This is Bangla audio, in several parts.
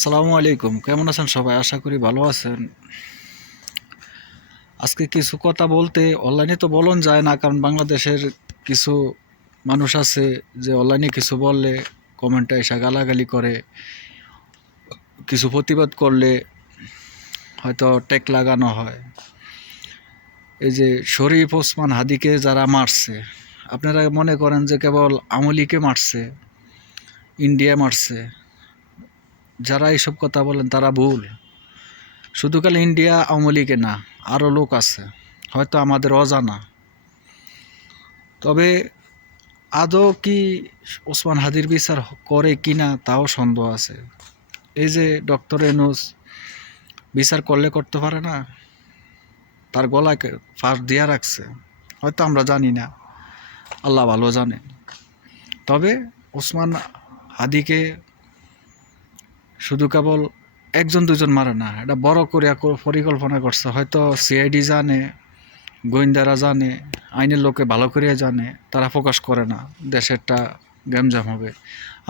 আসসালামু আলাইকুম, কেমন আছেন সবাই? আশা করি ভালো আছেন। আজকে কিছু কথা বলতে অনলাইনে তো বলন যায় না, কারণ বাংলাদেশের কিছু মানুষ আছে যে অনলাইনে কিছু বললে কমেন্টে এসে গালাগালি করে, কিছু প্রতিবাদ করলে হয়তো ট্যাগ লাগানো হয়। এই যে শরীফ ওসমান হাদিকে যারা মারছে, আপনারা মনে করেন যে কেবল আওয়ামী লীগকে মারছে, ইন্ডিয়া মারছে। যারা এইসব কথা বলেন তারা ভুল। শুধু খালি ইন্ডিয়া আওয়ামী লীগে না, আরও লোক আছে হয়তো আমাদের অজানা। তবে আদৌ কি ওসমান হাদির বিচার করে কি না তাও সন্দেহ আছে। এই যে ডক্টর ইউনূস বিচার করলে করতে পারে না, তার গলায় ফাঁস দিয়া রাখছে, হয়তো আমরা জানি না, আল্লাহ ভালো জানে। তবে ওসমান হাদিকে শুধু কেবল একজন দুজন মারে না, এটা বড় করে পরিকল্পনা করছে। হয়তো সিআইডি জানে, গোয়েন্দারা জানে, আইনের লোকে ভালো করে জানে, তারা প্রকাশ করে না, দেশেরটা গ্যামজাম হবে,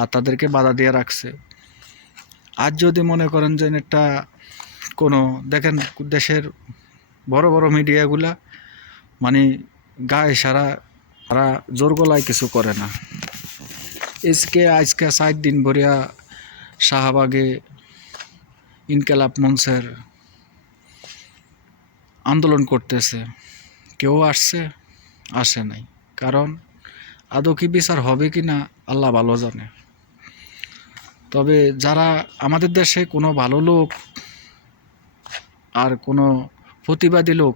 আর তাদেরকে বাধা দিয়ে রাখছে। আজ যদি মনে করেন যে একটা কোনো দেখেন দেশের বড় বড় মিডিয়াগুলা মানে গায়ে সারা তারা জোর গলায় কিছু করে না। আজকে 4 দিন ভরিয়া শাহবাগে ইনকালাব মঞ্চের আন্দোলন করতেছে, কেউ আসে নাই। কারণ আদৌ কি বিচার হবে কি না আল্লাহ ভালো জানে। তবে যারা আমাদের দেশে কোনো ভালো লোক আর কোনো প্রতিবাদী লোক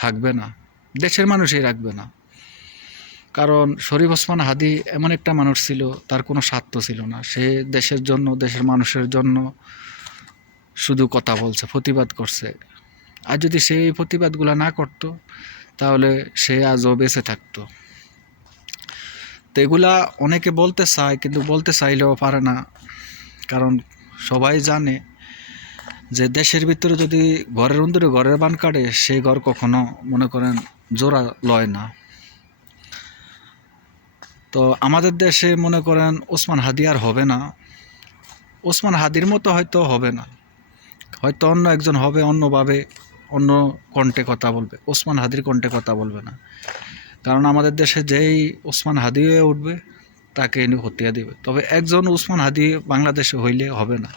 থাকবে না, দেশের মানুষই রাখবে না। কারণ শরীফ ওসমান হাদি এমন একটা মানুষ ছিল, তার কোনো স্বার্থ ছিল না। সে দেশের জন্য, দেশের মানুষের জন্য শুধু কথা বলছে, প্রতিবাদ করছে। আর যদি সে এই প্রতিবাদগুলো না করত, তাহলে সে আজও বেঁচে থাকতো। তো এগুলা অনেকে বলতে চায়, কিন্তু বলতে চাইলেও পারে না। কারণ সবাই জানে যে দেশের ভিতরে যদি ঘরের অন্দরে ঘরের বান কাটে, সেই ঘর কখনো মনে করেন জোড়া লয় না। তো আমাদের দেশে মনে করেন ওসমান হাদি আর হবে না, ওসমান হাদির মতো হয়তো হবে না, হয়তো অন্য একজন হবে, অন্যভাবে অন্য কণ্ঠে কথা বলবে, ওসমান হাদির কণ্ঠে কথা বলবে না। কারণ আমাদের দেশে যেই ওসমান হাদি হয়ে উঠবে তাকে এনে হত্যা দেবে। তবে একজন ওসমান হাদি বাংলাদেশে হইলে হবে না,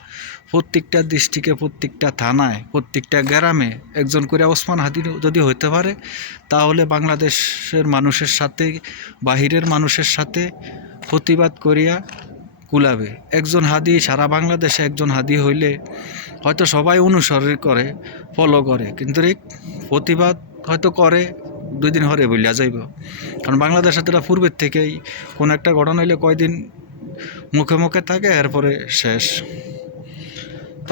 প্রত্যেকটা ডিস্ট্রিক্টে, প্রত্যেকটা থানায়, প্রত্যেকটা গ্রামে একজন করে ওসমান হাদি যদি হইতে পারে, তাহলে বাংলাদেশের মানুষের সাথে, বাহিরের মানুষের সাথে প্রতিবাদ করিয়া কুলাবে। একজন হাদি সারা বাংলাদেশে একজন হাদি হইলে হয়তো সবাই অনুসরণ করে, ফলো করে, কিন্তু প্রতিবাদ হয়তো করে 2 দিন হরে বলিয়া যাইব। কারণ বাংলাদেশে তারা পূর্বের থেকেই কোনো একটা ঘটনা হইলে কয়দিন মুখে মুখে থাকে, এরপরে শেষ। তো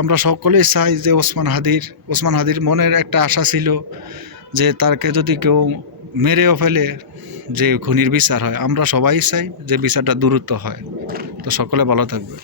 আমরা সকলেই চাই যে ওসমান হাদির মনের একটা আশা ছিল যে তাকে যদি কেউ মেরেও ফেলে, যে খুনির বিচার হয়। আমরা সবাই চাই যে বিচারটা দ্রুত হয়। তো সকলে ভালো থাকবে।